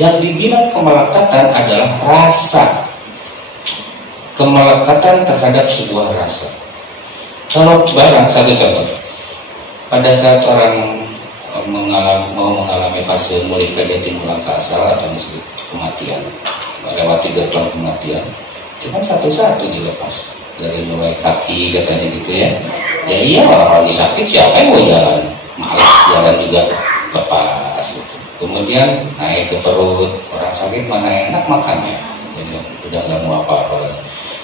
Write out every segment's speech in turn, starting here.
Yang dibilang kemelekatan adalah rasa, kemelekatan terhadap sebuah rasa. Kalau barang, satu contoh, pada saat orang mau mengalami fase mulai kejati mulang ke asal atau disebut kematian, melewati gerbang kematian, itu kan satu-satu dilepas. Dari mulai kaki katanya gitu ya. Ya iya, orang lagi sakit siapa yang mau jalan, malas jalan juga, lepas gitu. Kemudian naik ke perut, orang sakit mana yang enak makan ya, jadi udah nggak mau apa-apa lagi.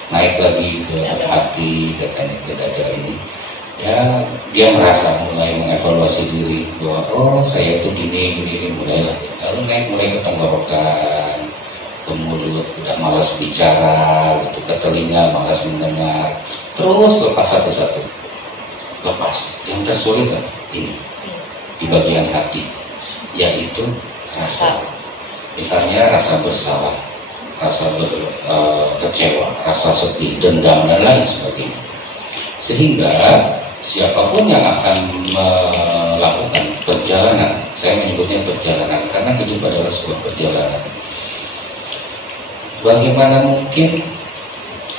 Naik lagi ke hati katanya, ke dada ini. Ya dia merasa mulai mengevaluasi diri bahwa oh saya itu gini mulai lagi. Lalu naik mulai ke tenggorokan, ke mulut, udah malas bicara gitu, ke telinga malas mendengar, terus lepas satu-satu. Lepas. Yang tersulit kan ini di bagian hati, yaitu rasa. Misalnya rasa bersalah, rasa kecewa, rasa sedih, dendam dan lain sebagainya. Sehingga siapapun yang akan melakukan perjalanan, saya menyebutnya perjalanan karena hidup adalah sebuah perjalanan. Bagaimana mungkin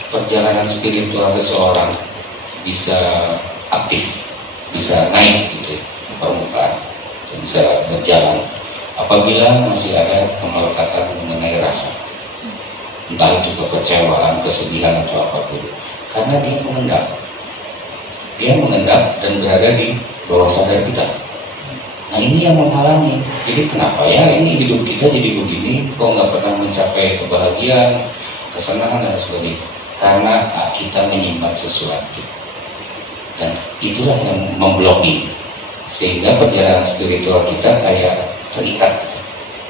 perjalanan spiritual seseorang bisa aktif, bisa naik gitu ke permukaan, bisa berjalan apabila masih ada kemelekatan mengenai rasa, entah itu kekecewaan, kesedihan atau apapun, karena dia mengendap dan berada di bawah sadar kita. Nah ini yang menghalangi. Jadi kenapa ya ini hidup kita jadi begini, kok nggak pernah mencapai kebahagiaan, kesenangan dan sebagainya? Karena kita menyimpan sesuatu, dan itulah yang membloking, sehingga perjalanan spiritual kita kayak terikat.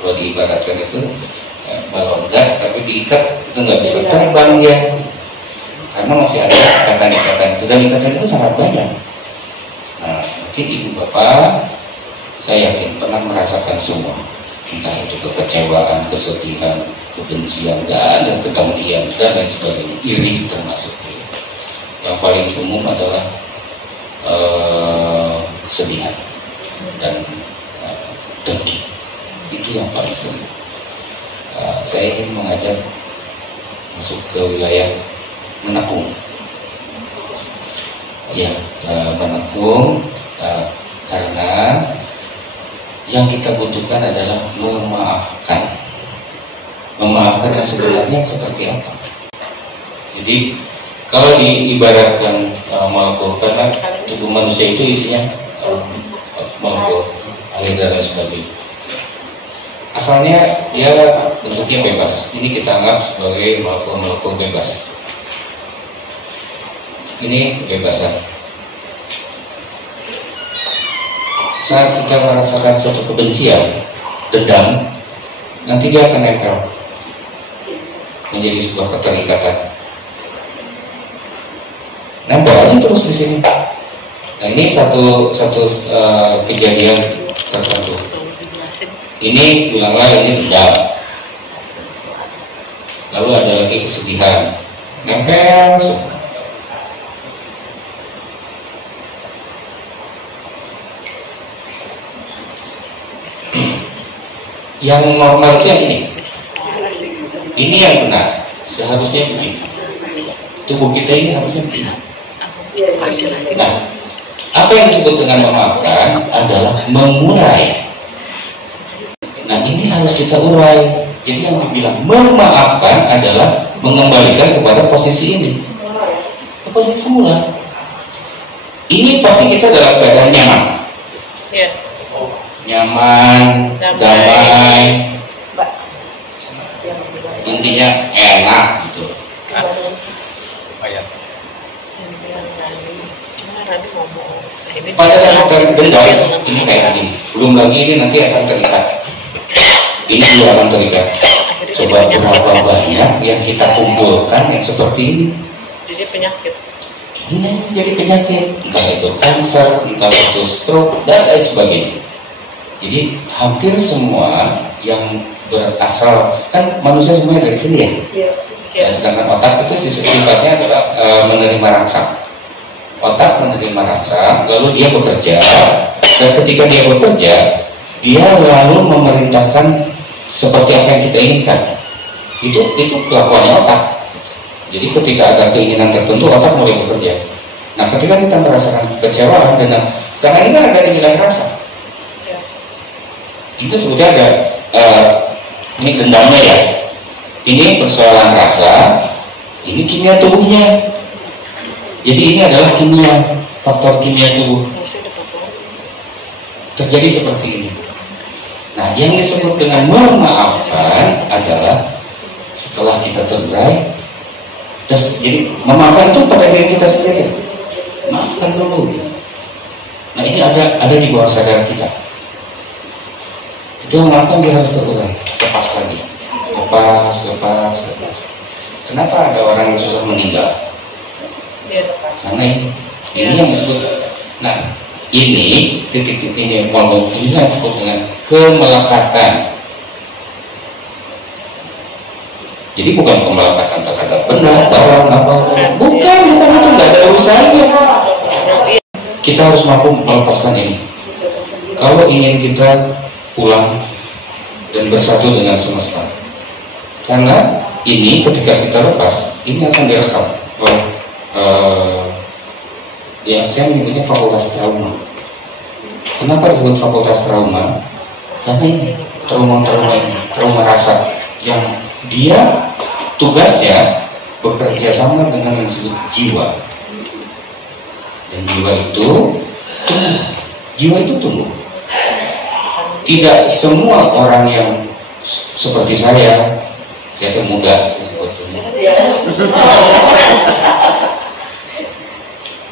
Kalau diibaratkan itu balon gas, tapi diikat itu nggak bisa terbang dia, karena masih ada ikatan-ikatan itu, dan ikatan itu sangat banyak. Nah mungkin ibu bapak, saya yakin pernah merasakan semua, entah itu kekecewaan, kesedihan, kebencian, dan kedengkian dan lain sebagainya, iri termasuk. Yang paling umum adalah kesedihan dan dengki, itu yang paling sering. Saya ingin mengajak masuk ke wilayah menekung. Ya, menekung karena yang kita butuhkan adalah memaafkan. Memaafkan yang sebenarnya seperti apa? Jadi kalau diibaratkan molekul, karena tubuh manusia itu isinya molekul air dan lain sebagainya. Asalnya dia bentuknya bebas. Ini kita anggap sebagai molekul bebas. Ini kebebasan. Saat kita merasakan suatu kebencian, dendam, nanti dia akan nempel menjadi sebuah keterikatan. Nempel aja terus di sini. Nah ini satu kejadian tertentu. Ini bilanglah ini dendam. Lalu ada lagi kesedihan, nempel semua. Yang normal itu yang ini yang benar, seharusnya begini. Tubuh kita ini harusnya begini. Nah, apa yang disebut dengan memaafkan adalah mengurai. Nah, ini harus kita urai. Jadi yang dibilang memaafkan adalah mengembalikan kepada posisi ini, ke posisi semula. Ini pasti kita dalam keadaan nyaman. Nyaman, damai, intinya enak gitu. Pada saat dendam ini kayak tadi, belum lagi ini nanti akan terikat. Ini juga akan terikat. Coba berapa banyak yang kita kumpulkan yang seperti ini. Jadi penyakit. Ini jadi penyakit, entah itu kanker, entah itu stroke dan lain sebagainya. Jadi hampir semua yang berasal, kan manusia semuanya dari sini ya. Ya, sedangkan otak itu sifatnya adalah menerima rangsang. Otak menerima rangsang, lalu dia bekerja, dan ketika dia bekerja, dia lalu memerintahkan seperti apa yang kita inginkan. Itu kelakuannya otak. Jadi ketika ada keinginan tertentu, otak mulai bekerja. Nah, ketika kita merasakan kekecewaan dengan, karena ini kan ada di wilayah rasa. Itu sebetulnya ada ini dendamnya ya. Ini persoalan rasa, ini kimia tubuhnya. Jadi ini adalah kimia, faktor kimia tubuh. Terjadi seperti ini. Nah, yang disebut dengan memaafkan adalah setelah kita terberai, jadi memaafkan itu pada diri kita sendiri. Maafkan dulu. Nah, ini ada di bawah sadar kita. Itu memaafkan, dia harus terberai, lepas lagi, lepas. Kenapa ada orang yang susah meninggal? Karena ini yang disebut. Nah, ini titik-titik ini yang disebut dengan kemelekatan. Jadi bukan kemelekatan terhadap benar, barang, apa, bukan itu nggak ada urusannya. Kita harus mampu melepaskan ini. Kalau ingin kita pulang dan bersatu dengan semesta, karena ini ketika kita lepas, ini akan direkam oleh yang saya menyebutnya fakultas trauma. Kenapa disebut fakultas trauma? Karena ini trauma rasa yang dia tugasnya bekerja sama dengan yang disebut jiwa. Dan jiwa itu tumbuh. Tidak semua orang yang seperti saya itu muda sebetulnya.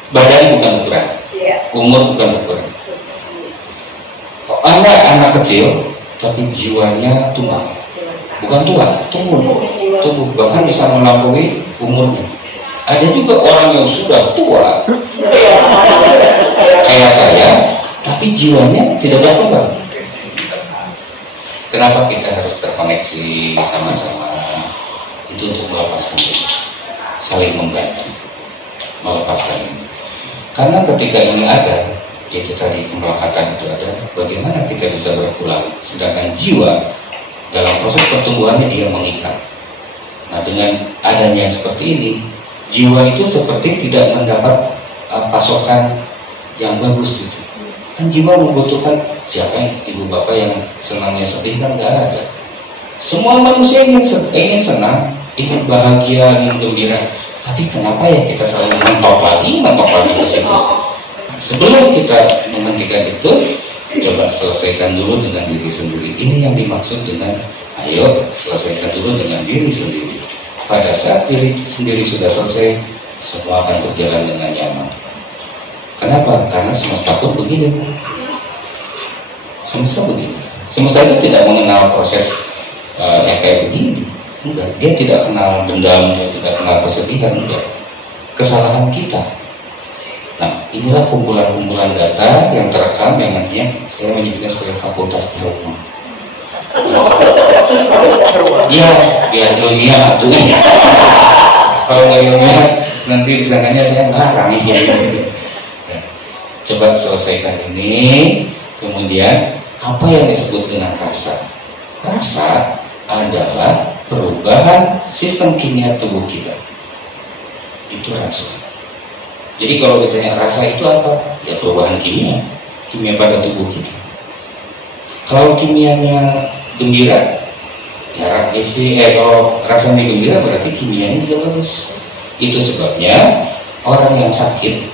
Badan bukan ukuran, umur bukan ukuran. Anak kecil, tapi jiwanya tumbuh, bukan tua, tumbuh, bahkan bisa melampaui umurnya. Ada juga orang yang sudah tua, kayak saya, tapi jiwanya tidak berkembang. Kenapa kita harus terkoneksi sama-sama? Itu untuk melepaskan ini, saling membantu, melepaskan ini. Karena ketika ini ada, yaitu tadi kemelekatan itu ada, bagaimana kita bisa berpulang? Sedangkan jiwa dalam proses pertumbuhannya dia mengikat. Nah, dengan adanya seperti ini, jiwa itu seperti tidak mendapat pasokan yang bagus gitu. Kan jiwa membutuhkan, siapa yang ibu bapak yang senangnya sedih kan nggak ada. Semua manusia ingin senang, ingin bahagia, ingin gembira. Tapi kenapa ya kita selalu mentok lagi di situ? Sebelum kita menghentikan itu, coba selesaikan dulu dengan diri sendiri. Ini yang dimaksud dengan ayo selesaikan dulu dengan diri sendiri. Pada saat diri sendiri sudah selesai, semua akan berjalan dengan nyaman. Kenapa? Karena semesta pun begini. Semesta begini. Semesta itu tidak mengenal proses yang kayak begini. Enggak. Dia tidak kenal dendam, dia tidak kenal kesedihan. Enggak. Kesalahan kita. Nah, inilah kumpulan-kumpulan data yang terekam yang nantinya saya menyebutnya sebagai fakultas trauma. Iya, biar ilmiah tuh. Kalau nggak ilmiah, nanti disangkanya saya ngarang. Coba selesaikan ini, kemudian apa yang disebut dengan rasa? Rasa adalah perubahan sistem kimia tubuh kita. Itu rasa. Jadi kalau ditanya rasa itu apa? Ya perubahan kimia pada tubuh kita. Kalau kimianya gembira, ya kalau rasanya gembira berarti kimianya juga bagus. Itu sebabnya orang yang sakit,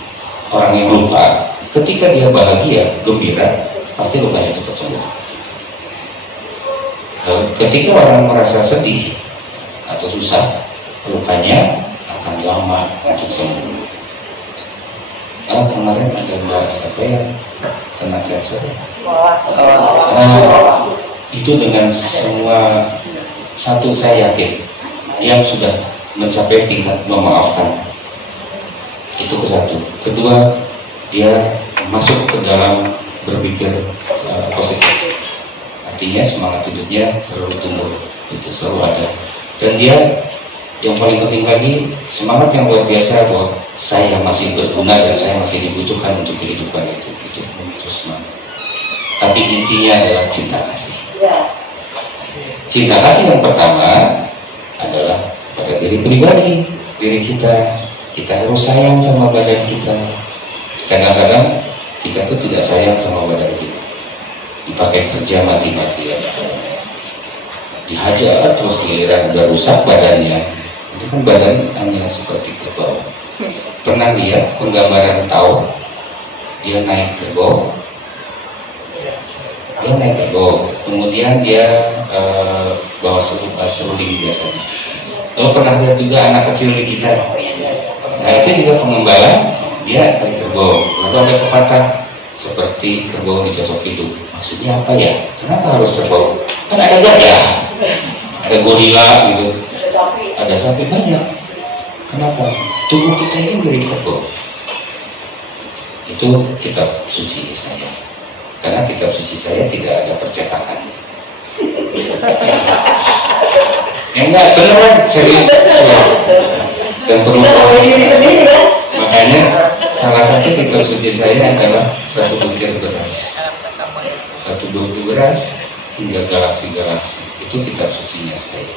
orang yang luka, ketika dia bahagia, gembira, pasti lukanya cepat sembuh. Ketika orang merasa sedih atau susah, lukanya akan lama untuk sembuh. Kemarin ada mbak siapa yang kena cancer. Itu dengan semua satu saya yakin dia sudah mencapai tingkat memaafkan. Itu ke satu. Kedua, dia masuk ke dalam berpikir positif. Artinya semangat hidupnya selalu tumbuh, itu selalu ada. Dan dia yang paling penting lagi semangat yang luar biasa bahwa saya masih berguna dan saya masih dibutuhkan untuk kehidupan itu memicu semangat. Tapi intinya adalah cinta kasih. Cinta kasih yang pertama adalah pada diri pribadi, diri kita. Kita harus sayang sama badan kita. Kadang-kadang kita tuh tidak sayang sama badan kita, dipakai kerja mati-matian, dihajar terus, giliran udah rusak badannya. Itu kan badan hanya seperti kerbau. Pernah lihat penggambaran tahu dia naik kerbau, kemudian dia bawa seruding biasanya. Lalu pernah lihat juga anak kecil di kita, nah itu juga pengembala, dia naik kerbau. Lalu ada pepatah seperti kerbau disosok hidup. Maksudnya apa ya? Kenapa harus kerbau? Kan ada gajah, ada gorila gitu, ada sapi banyak. Kenapa? Tubuh kita ini mirip kerbau. Itu kitab suci saya. Karena kitab suci saya tidak ada percetakan. Enggak, beneran, serius. Dan perlu proses. Makanya salah satu kitab suci saya adalah satu butir beras. Satu butir beras hingga galaksi-galaksi. Itu kitab sucinya saya.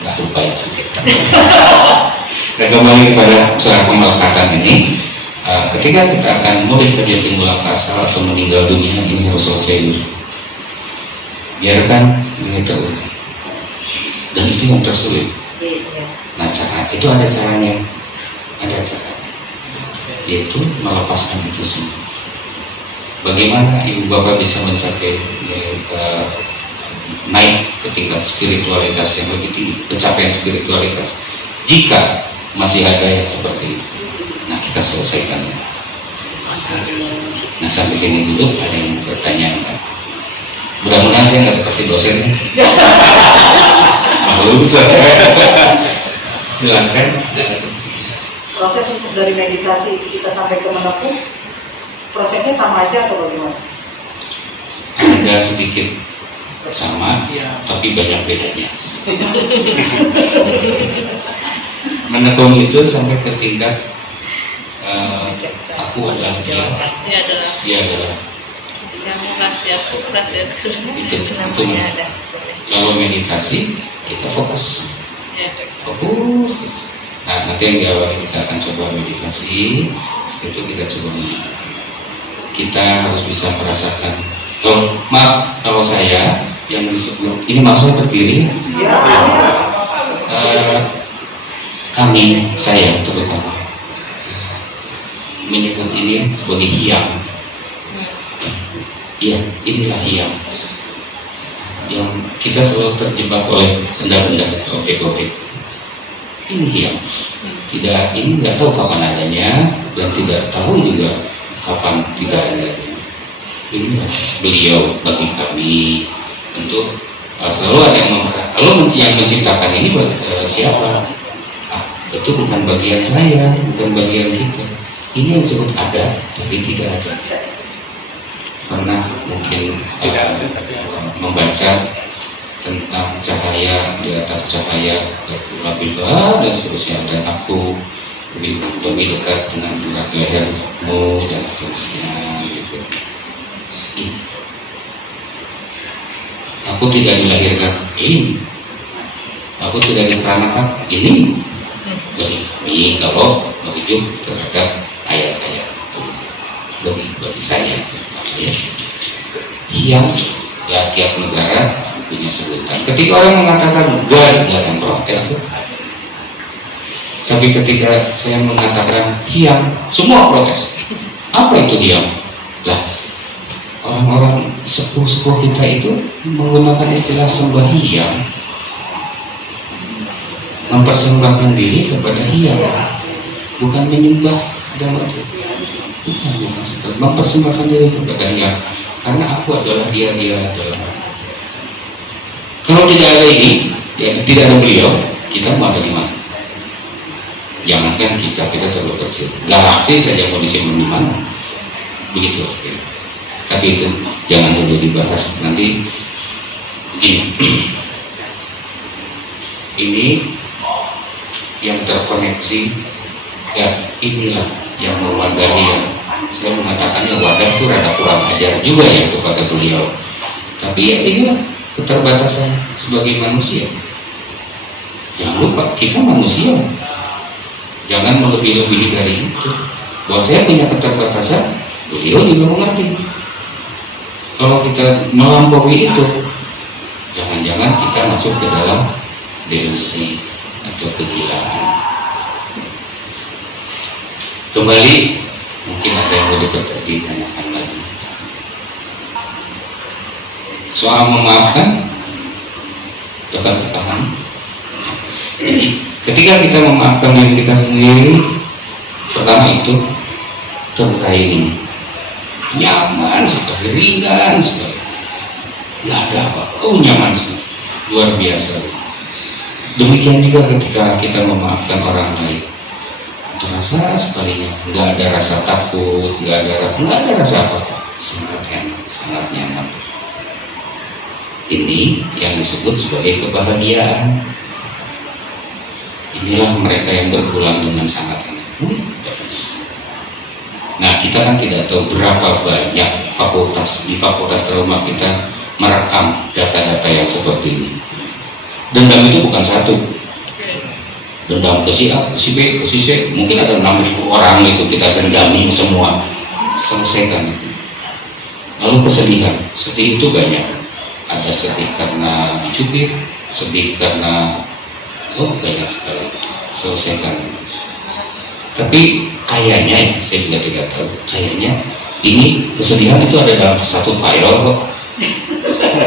Nggak lupa itu. Dan kembali kepada soal pemelekatan ini, ketika kita akan mulai kerja timbul asal atau meninggal dunia, ini harus selesai dulu. Biarkan ini terulang. Dan itu yang tersulit. Nah, itu ada caranya, yaitu melepaskan itu semua. Bagaimana ibu bapak bisa mencapai naik ke tingkat spiritualitas yang lebih tinggi, pencapaian spiritualitas, jika masih ada yang seperti itu? Nah, kita selesaikan. Nah, sampai sini dulu ada yang bertanya kan? Mudah-mudahan saya nggak seperti dosennya. Silakan. Proses untuk dari meditasi kita sampai ke menepuk, prosesnya sama aja atau bagaimana? Ada sedikit sama, tapi banyak bedanya. Menekung itu sampai ke tingkat aku adalah dia adalah itu. Kalau meditasi kita fokus. Nah, nanti yang di awal kita akan coba meditasi. Itu kita coba. Kita harus bisa merasakan. Kalau saya yang disebut ini, maksud saya berdiri. Saya terutama menyebut ini sebagai hiang. Iya, inilah hiang. Yang kita selalu terjebak oleh benda-benda, objek-objek. Ini hiang. Ini nggak tahu kapan adanya dan tidak tahu juga kapan tidak adanya. Inilah beliau bagi kami. Tentu selalu ada yang memerhatikan. Lalu yang menciptakan ini siapa? Itu bukan bagian saya, bukan bagian kita. Ini yang disebut ada, tapi tidak ada. Pernah mungkin membaca tentang cahaya di atas cahaya, lebih dan seterusnya, dan aku lebih dekat dengan berat lehermu dan seterusnya gitu. Aku tidak dilahirkan ini, aku tidak diperanakan ini. Bagi kami kalau merujuk terhadap ayat-ayat itu, bagi saya yang ya tiap negara punya sebutan. Ketika orang mengatakan gak ada yang protes tuh. Tapi ketika saya mengatakan hiang, semua protes. Apa itu hiang? Lah, orang-orang sepuh-sepuh kita itu menggunakan istilah sembah hiang, mempersembahkan diri kepada hiang, bukan menyembah agama itu. Bukan mempersembahkan diri kepada hiang, karena aku adalah dia adalah. Kalau tidak ada ini, ya, tidak ada beliau, kita mau ada di mana? Jangankan kita terlalu kecil, galaksi saja mau disimpan di mana? Begitu. Tapi itu jangan dulu dibahas. Nanti begini, ini yang terkoneksi, ya inilah yang mewadahi. Yang saya mengatakannya wadah itu rada kurang ajar juga ya kepada beliau. Tapi ya inilah keterbatasan sebagai manusia. Jangan lupa kita manusia, jangan melebih-lebihi dari itu. Bahwa saya punya keterbatasan, beliau juga mengerti. Kalau kita melampaui itu, jangan-jangan kita masuk ke dalam delusi atau kegilaan. Kembali, mungkin ada yang boleh ditanyakan lagi. Soal memaafkan, dapat dipahami. Jadi, ketika kita memaafkan diri kita sendiri, pertama itu terkait nyaman sekali, ringan sekali, nggak ada apa, nyaman sekali, luar biasa. Demikian juga ketika kita memaafkan orang lain, terasa sekali nggak ada rasa takut, nggak ada rasa apa-apa, sangat enak, sangat nyaman. Ini yang disebut sebagai kebahagiaan. Inilah mereka yang berpulang dengan sangat enak. Nah, kita kan tidak tahu berapa banyak di fakultas trauma kita merekam data-data yang seperti ini. Dendam itu bukan satu. Dendam ke si A, ke si B, ke si C, mungkin ada 6.000 orang itu kita dendami semua. Selesaikan itu. Lalu kesedihan, sedih itu banyak. Ada sedih karena dicubit, sedih karena banyak sekali. Selesaikan. Tapi kayaknya, saya juga tidak tahu, kayaknya ini kesedihan itu ada dalam satu file kok.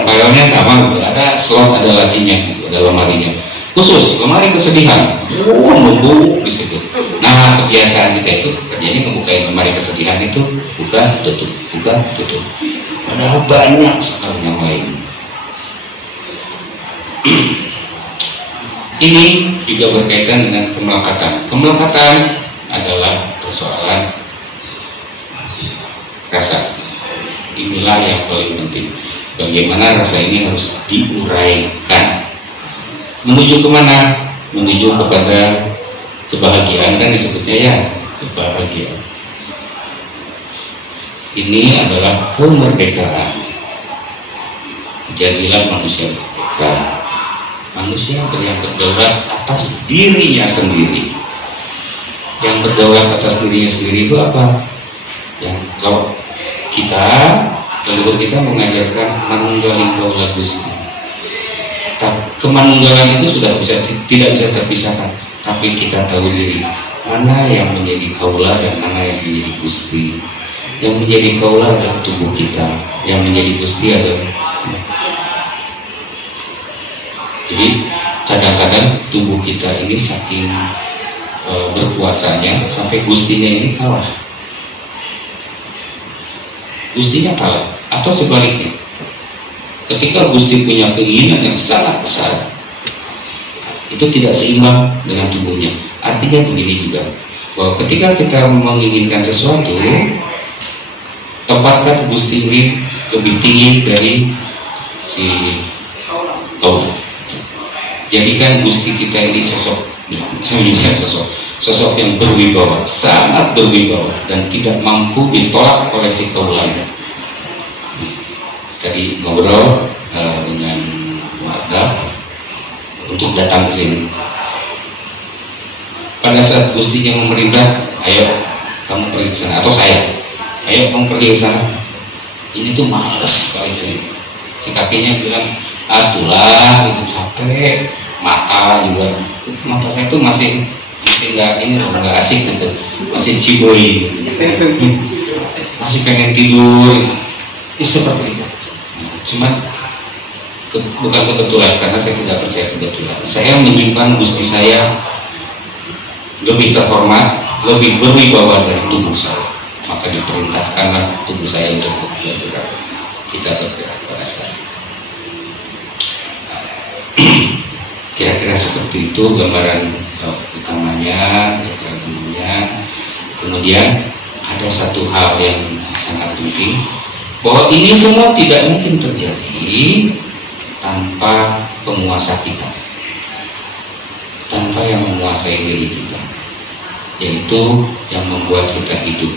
Filenya sama gitu, ada slot, ada lacinya gitu, ada lemarinya. Khusus lemari kesedihan, nunggu di situ. Nah, kebiasaan kita itu kerjanya ngebukain lemari kesedihan itu, buka, tutup, buka, tutup. Padahal banyak sekali yang lain. Ini juga berkaitan dengan kemelekatan. Kemelekatan adalah persoalan rasa. Inilah yang paling penting. Bagaimana rasa ini harus diuraikan. Menuju kemana? Menuju kepada kebahagiaan, kan disebutnya ya, kebahagiaan. Ini adalah kemerdekaan. Jadilah manusia merdeka. Manusia yang berdaulat atas dirinya sendiri. Yang berdaulat atas dirinya sendiri itu apa? Yang kalau kita, leluhur kita mengajarkan manunggaling kaula Gusti. Kemanunggalan itu sudah tidak bisa terpisahkan. Tapi kita tahu diri mana yang menjadi kaula dan mana yang menjadi Gusti. Yang menjadi kaula adalah tubuh kita, yang menjadi Gusti adalah. Jadi kadang-kadang tubuh kita ini saking berkuasanya sampai Gustinya ini kalah. Gustinya kalah, atau sebaliknya. Ketika Gusti punya keinginan yang sangat besar, itu tidak seimbang dengan tubuhnya. Artinya begini juga, bahwa ketika kita menginginkan sesuatu, tempatkan Gusti ini lebih tinggi dari si kaula. Jadikan Gusti kita ini sosok yang berwibawa, sangat berwibawa, dan tidak mampu ditolak oleh si kaulanya. Tadi ngobrol dengan warga untuk datang ke sini. Pada saat Gustinya memerintah, ayo kamu pergi ke sana, atau saya, ayo kamu pergi ke sana. Ini tuh males sekali sih. Si kakinya bilang, atulah itu capek, mata saya tuh masih nggak asik gitu, masih ciboi, masih pengen tidur. Ini seperti itu. Cuman bukan kebetulan, karena saya tidak percaya kebetulan. Saya menyimpan Gusti saya lebih terhormat, lebih berwibawa dari tubuh saya. Maka diperintahkanlah tubuh saya untuk bergerak. Kita bergerak pada saat itu. Kira-kira seperti itu gambaran utamanya, gambaran umumnya. Kemudian ada satu hal yang sangat penting, bahwa ini semua tidak mungkin terjadi tanpa penguasa kita, tanpa yang menguasai diri kita, yaitu yang membuat kita hidup,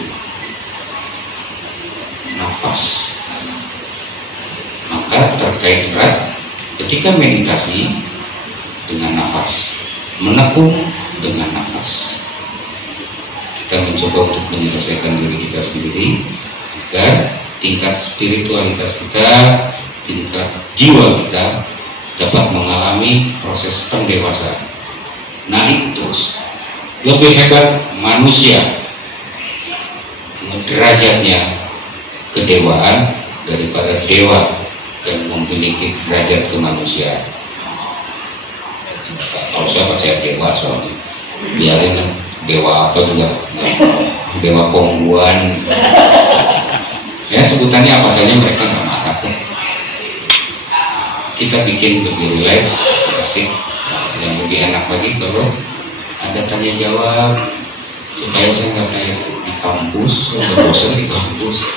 nafas. Maka terkait erat Ketika meditasi dengan nafas, menekung dengan nafas, kita mencoba untuk menyelesaikan diri kita sendiri agar tingkat spiritualitas kita, tingkat jiwa kita dapat mengalami proses pendewasaan, naik terus. Lebih hebat manusia derajatnya kedewaan daripada dewa yang memiliki derajat kemanusiaan. Kalau saya percaya dewa, soalnya biarin lah, dewa apa juga, dewa pongguan, ya sebutannya apa saja mereka nggak marah. Kita bikin lebih relax, asik. Yang lebih enak lagi kalau ada tanya jawab, supaya saya nggak kayak di kampus, nggak bosan di kampus.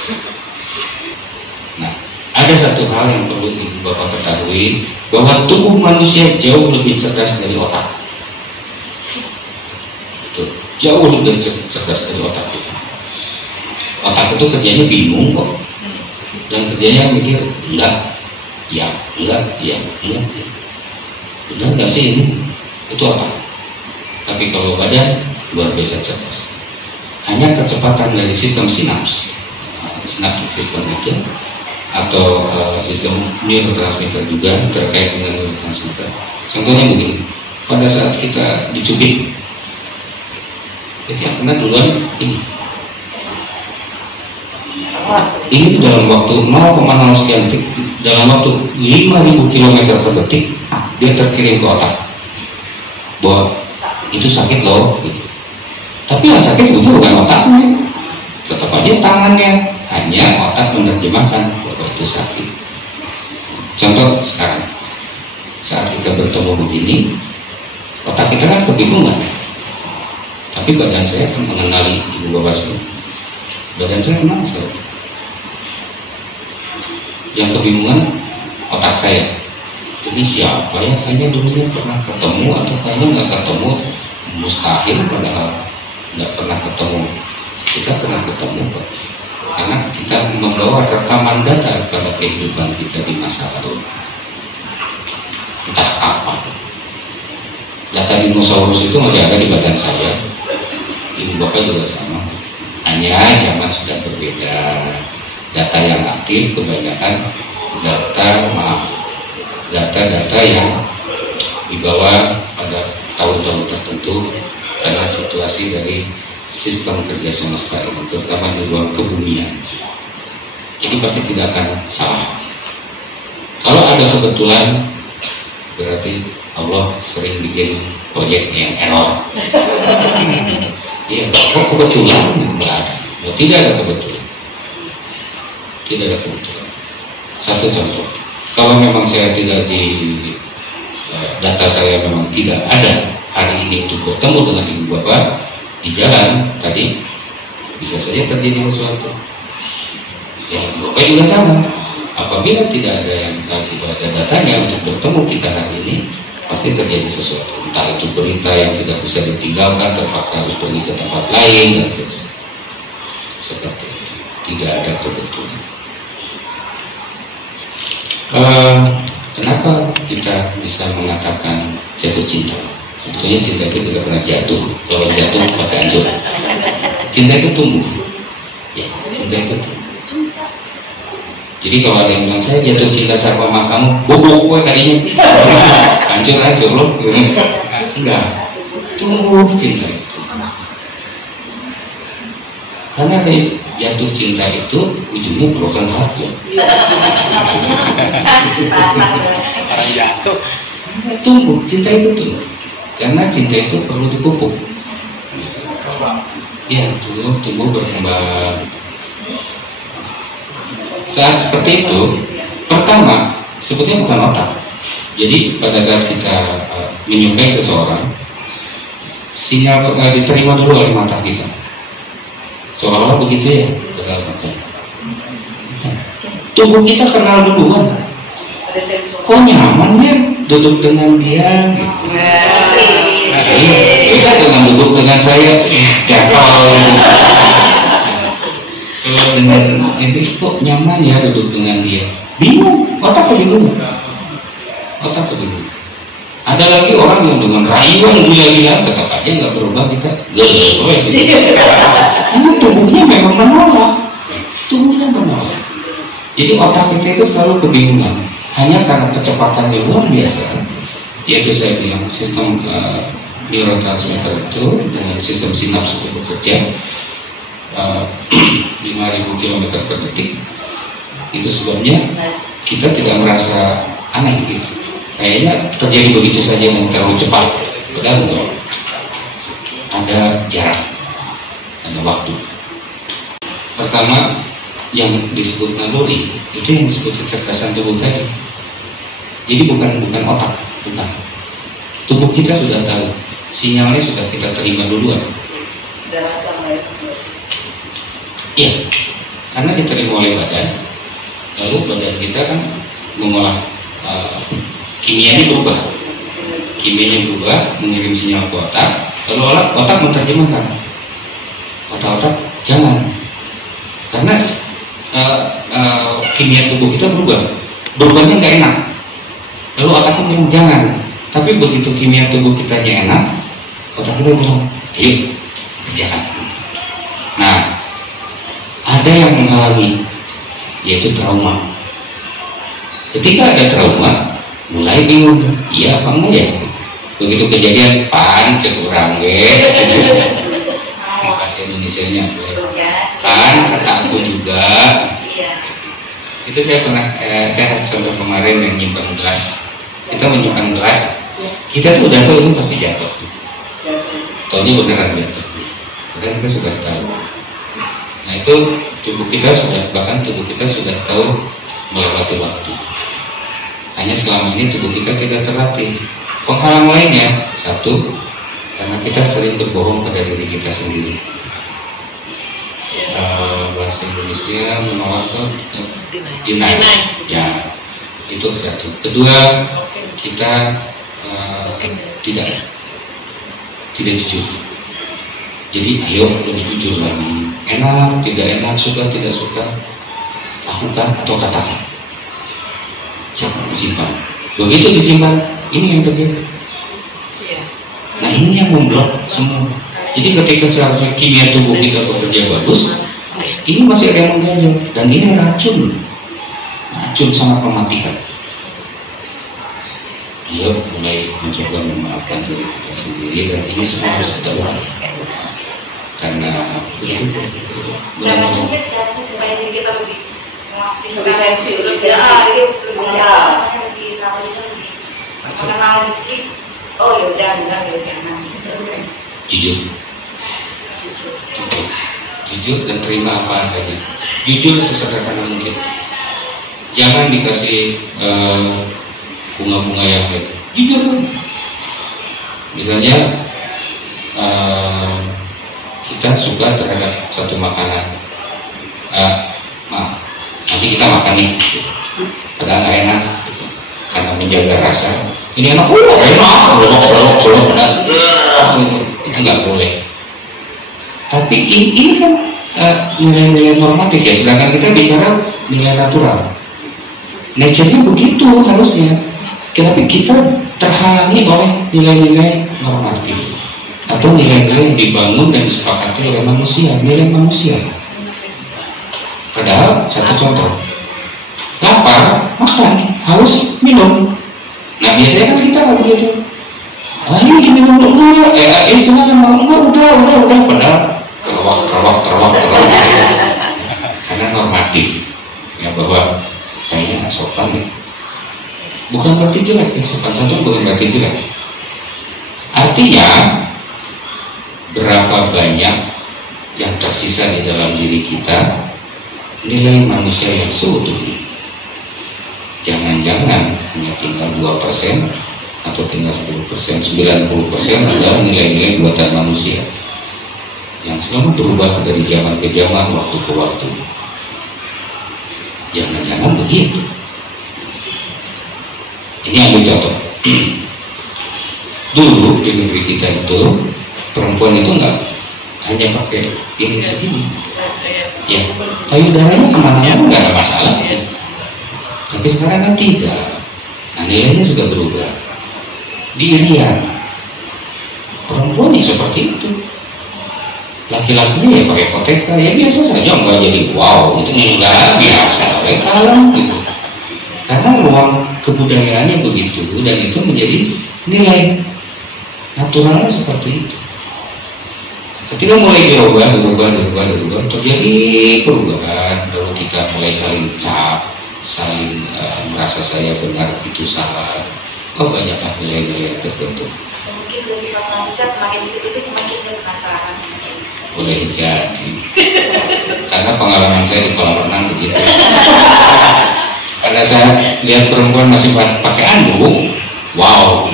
Nah, ada satu hal yang perlu ibu bapak ketahui, bahwa tubuh manusia jauh lebih cerdas dari otak. Tuh, jauh lebih cerdas dari otak kita. Otak itu kerjanya bingung kok, dan kerjanya mikir enggak, ya, enggak, ya, enggak, ya. Benar nggak sih ini? Itu otak. Tapi kalau badan luar biasa cerdas. Hanya kecepatan dari sistem sinaps, synaptic system itu, atau sistem neurotransmitter juga terkait dengan neurotransmitter. Contohnya begini, pada saat kita dicubit, itu yang kena duluan ini. Ini dalam waktu 0,0 sekian detik, dalam waktu 5.000 km per detik, dia terkirim ke otak bahwa itu sakit loh gitu. Tapi yang sakit sebetulnya bukan otaknya, tetap aja tangannya, hanya otak menerjemahkan bahwa itu sakit. Contoh sekarang, saat kita bertemu begini, otak kita kan kebingungan, tapi badan saya mengenali ibu bapak semua. Badan saya memang sekali. Yang kebingungan otak saya, ini siapa ya, kayaknya dulunya pernah ketemu atau kayaknya nggak ketemu, mustahil padahal nggak pernah ketemu. Kita pernah ketemu kok, karena kita membawa rekaman data pada kehidupan kita di masa lalu, entah kapan. Data dinosaurus itu masih ada di badan saya, ibu bapak juga sama, hanya zaman sudah berbeda. Data yang aktif kebanyakan data yang dibawa pada tahun-tahun tertentu karena situasi dari sistem kerja semesta ini, terutama di ruang kebumian. Jadi pasti tidak akan salah. Kalau ada kebetulan, berarti Allah sering bikin proyek yang error. Iya, kok kebetulan nggak ada. Tidak ada kebetulan. Tidak ada kebetulan. Satu contoh, kalau memang saya tidak data saya memang tidak ada hari ini untuk bertemu dengan ibu bapak di jalan tadi, bisa saja terjadi sesuatu. Ya, bapak juga sama. Apabila tidak ada datanya untuk bertemu kita hari ini, pasti terjadi sesuatu. Entah itu berita yang tidak bisa ditinggalkan, terpaksa harus pergi ke tempat lain, dan seterusnya. Seperti itu. Tidak ada kebetulan. Kenapa kita bisa mengatakan jatuh cinta? Sebetulnya cinta itu tidak pernah jatuh. Kalau jatuh pasti hancur. Cinta itu tumbuh. Ya, cinta itu tumbuh. Jadi kalau ada yang bilang saya jatuh cinta sama kamu, bobok gue kadinya, hancur loh. Enggak, tumbuh cinta itu. Karena dari jatuh cinta itu ujungnya broken heart ya. Orang jatuh. Tumbuh, cinta itu tumbuh. Karena cinta itu perlu dipupuk. Ya, tumbuh berkembang. Saat seperti itu, pertama sebetulnya bukan otak. Jadi pada saat kita menyukai seseorang, sinyal diterima dulu oleh mata kita. Seolah-olah begitu ya, tubuh kita kenal duluan. Kok nyaman ya duduk dengan dia? Kita dengan duduk dengan saya, gatal. Kalau dengan ini kok nyaman ya duduk dengan dia? Bingung, otak kebingungan. otak kebingungan. Ada lagi orang yang dengan rayuan gila-gila tetap aja nggak berubah, kita gelo gitu. Karena tubuhnya memang menolak. Jadi otak kita itu selalu kebingungan. Hanya karena kecepatannya luar biasa, yaitu saya bilang sistem neurotransmitter itu dengan sistem sinaps itu bekerja 5.000 km per detik. Itu sebabnya kita tidak merasa aneh gitu. Kayaknya terjadi begitu saja dan terlalu cepat. Padahal ada jarak, ada waktu. Pertama, yang disebut naluri itu yang disebut kecerdasan tubuh tadi. Jadi bukan otak, bukan. Tubuh kita sudah tahu, sinyalnya sudah kita terima duluan. Ada rasa ya? Iya, karena diterima oleh badan, lalu badan kita kan mengolah kimianya berubah, mengirim sinyal ke otak, lalu otak menerjemahkan. Kata otak, jangan, karena kimia tubuh kita berubahnya nggak enak. Lalu otaknya bilang jangan, tapi begitu kimia tubuh kita enak, otak kita bilang ayo kerjakan. Nah, ada yang menghalangi, yaitu trauma. Ketika ada trauma, mulai bingung, iya apa enggak ya? Begitu kejadian pancek kurang bahasa Indonesianya kan kata aku juga. Itu saya pernah saya kasih contoh kemarin yang nyimpan gelas. Kita menyimpan gelas, kita tuh udah tahu itu pasti jatuh, taunya beneran jatuh, padahal kita sudah tahu. Nah itu tubuh kita sudah tahu melewati waktu. Hanya selama ini tubuh kita tidak terlatih. Penghalang lainnya, satu, karena kita sering berbohong pada diri kita sendiri. Bahasa Indonesia menolak itu deny. Ya, itu satu. Kedua, kita tidak jujur. Jadi ayo lebih jujur lagi. Enak, tidak enak, suka, tidak suka, lakukan atau katakan. Jangan disimpan. Begitu disimpan, ini yang terjadi. Nah ini yang memblok semua. Jadi ketika seharusnya kimia tubuh kita bekerja bagus, ini masih ada yang mengganjal, dan ini racun sangat mematikan. Ayo mulai mencoba memaafkan diri kita sendiri, dan ini semua harus kita ulang. Karena begitu. Caranya supaya diri kita lebih sensi, lebih mengenal diri. Oh yaudah, jangan. Jujur dan terima apa adanya. Jujur sesederhana mungkin. Jangan dikasih bunga-bunga yang baik. Jujur kan. Misalnya kita suka terhadap satu makanan. Maaf, nanti kita makan nih. Padahal nggak enak. Gitu. Karena menjaga rasa. Ini enak, enak, itu nggak boleh. Tapi ini kan nilai-nilai normatif ya, sedangkan kita bicara nilai natural. Nature-nya begitu harusnya. Tapi kita terhalangi oleh nilai-nilai normatif atau nilai-nilai yang dibangun dan disepakati oleh manusia, nilai manusia. Padahal satu contoh, lapar, makan, haus, minum. Nah biasanya kan kita nggak begitu. Ini diminum enggak? Ini silakan mau enggak? Udah. Padahal terawak. Karena normatif ya, bahwa kayaknya nggak sopan nih. Bukan berarti jelek ya, sopan satu bukan berarti jelek. Artinya berapa banyak yang tersisa di dalam diri kita nilai manusia yang seutuhnya. Jangan-jangan hanya tinggal 2% atau tinggal 10%, 90% adalah nilai-nilai buatan manusia yang selalu berubah dari zaman ke zaman, waktu ke waktu. Jangan-jangan begitu. Ini ambil contoh. Dulu di negeri kita itu perempuan itu nggak hanya pakai ini segini, ya payudaranya kemana-mana nggak ada masalah. Tapi sekarang kan tidak. Nah nilainya juga berubah. Irian perempuan yang seperti itu, laki-lakinya ya pakai koteka ya biasa saja, enggak jadi wow itu enggak biasa kalah gitu, karena ruang kebudayaannya begitu dan itu menjadi nilai naturalnya seperti itu. Ketika mulai dirubah terjadi perubahan, lalu kita mulai saling cap, saling merasa saya benar itu salah, banyaklah nilai-nilai terbentuk. Mungkin bersifat manusia semakin ditutupi semakin penasaran. Boleh jadi, karena pengalaman saya di kolam renang begitu. Karena saya lihat perempuan masih pakai anduk, wow.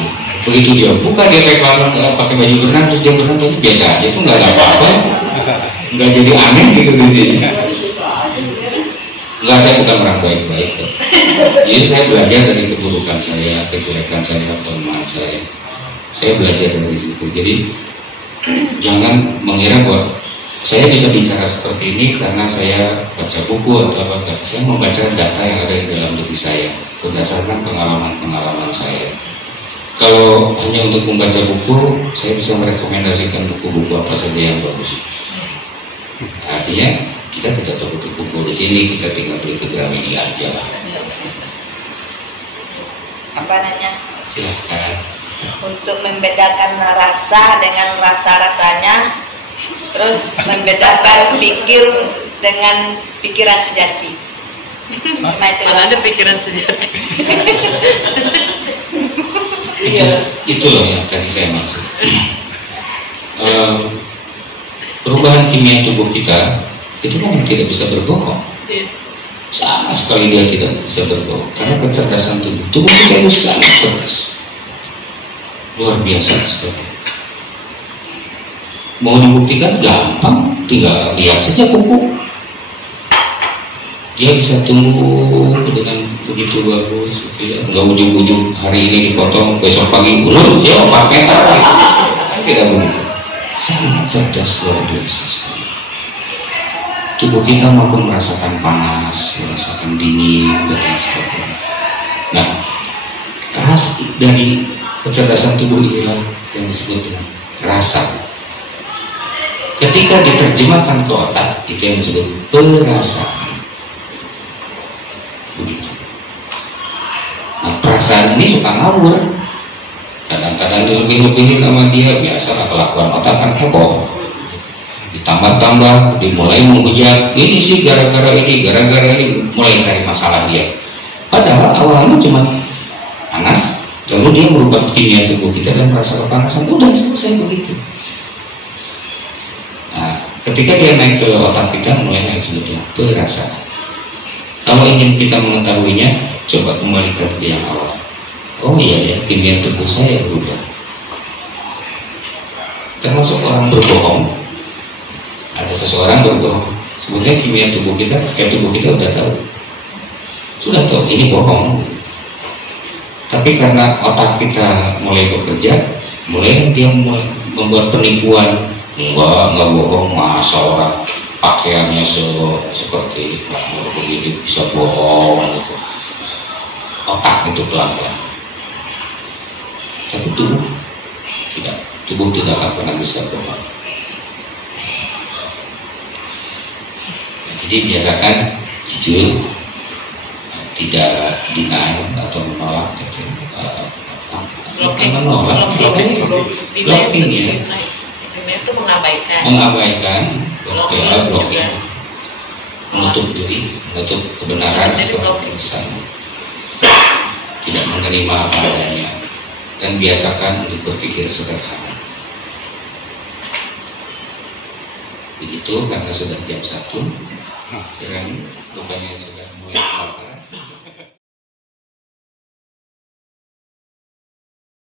Begitu dia buka, dia pakai baju berenang, terus dia berenang tadi biasa aja, itu nggak ada apa-apa, nggak jadi aneh gitu di sini. Enggak, saya bukan orang baik-baik. Jadi saya belajar dari keburukan saya, kejelekan saya, kelemahan saya. Saya belajar dari situ. Jadi jangan mengira bahwa saya bisa bicara seperti ini karena saya baca buku atau apa. Enggak. Saya membaca data yang ada di dalam diri saya berdasarkan pengalaman-pengalaman saya. Kalau hanya untuk membaca buku, saya bisa merekomendasikan buku-buku apa saja yang bagus. Artinya kita tidak perlu buku di sini, kita tinggal beli ke Gramedia aja. Apa nanya? Silahkan. Untuk membedakan rasa dengan rasa-rasanya, terus membedakan pikir dengan pikiran sejati. Cuma itu. Mana ada pikiran sejati? Itu loh yang tadi saya maksud. Perubahan kimia tubuh kita itu kan yang tidak bisa berbohong. Sama sekali dia tidak bisa berbohong karena kecerdasan tubuh kita itu sangat cerdas, luar biasa sekali. Mau dibuktikan gampang, tinggal lihat saja kuku. Dia bisa tumbuh dengan begitu bagus, gitu ya. Nggak ujung-ujung hari ini dipotong, besok pagi ulur, ya 4 meter gitu. Kan tidak begitu. Sangat cerdas, luar biasa sekali. Tubuh kita mampu merasakan panas, merasakan dingin, dan lain sebagainya. Nah, dari kecerdasan tubuh inilah yang disebut dengan rasa. Ketika diterjemahkan ke otak, itu yang disebut perasaan. Begitu. Nah, perasaan ini suka ngawur. Kadang-kadang dilebih-lebihin sama dia, biasa kelakuan otak kan heboh. Ditambah-tambah, dimulai menghujat, ini sih gara-gara ini, mulai cari masalah dia. Padahal awalnya cuma panas, lalu dia merubah kimia tubuh kita dan merasa kepanasan, udah selesai begitu. Nah, ketika dia naik ke otak kita, mulai naik sebetulnya perasaan. Kalau ingin kita mengetahuinya, coba kembalikan ke yang awal. Oh iya ya, kimia tubuh saya berubah. Termasuk orang berbohong. Ada seseorang berbohong. Sebetulnya kimia tubuh kita udah tahu. Sudah tahu ini bohong. Tapi karena otak kita mulai bekerja, mulai dia membuat penipuan. Enggak bohong, masa orang pakaiannya seperti begini bisa bohong gitu. Otak itu kelakuan. Tapi tubuh tidak akan pernah bisa bohong. Jadi biasakan jujur, tidak deny atau menolak, blocking ya. Itu mengabaikan, blocking, menutup diri, menutup kebenaran atau misalnya tidak menerima apa adanya, dan biasakan untuk berpikir sederhana. Begitu, karena sudah jam 1, kiranya rupanya sudah mulai kelaparan.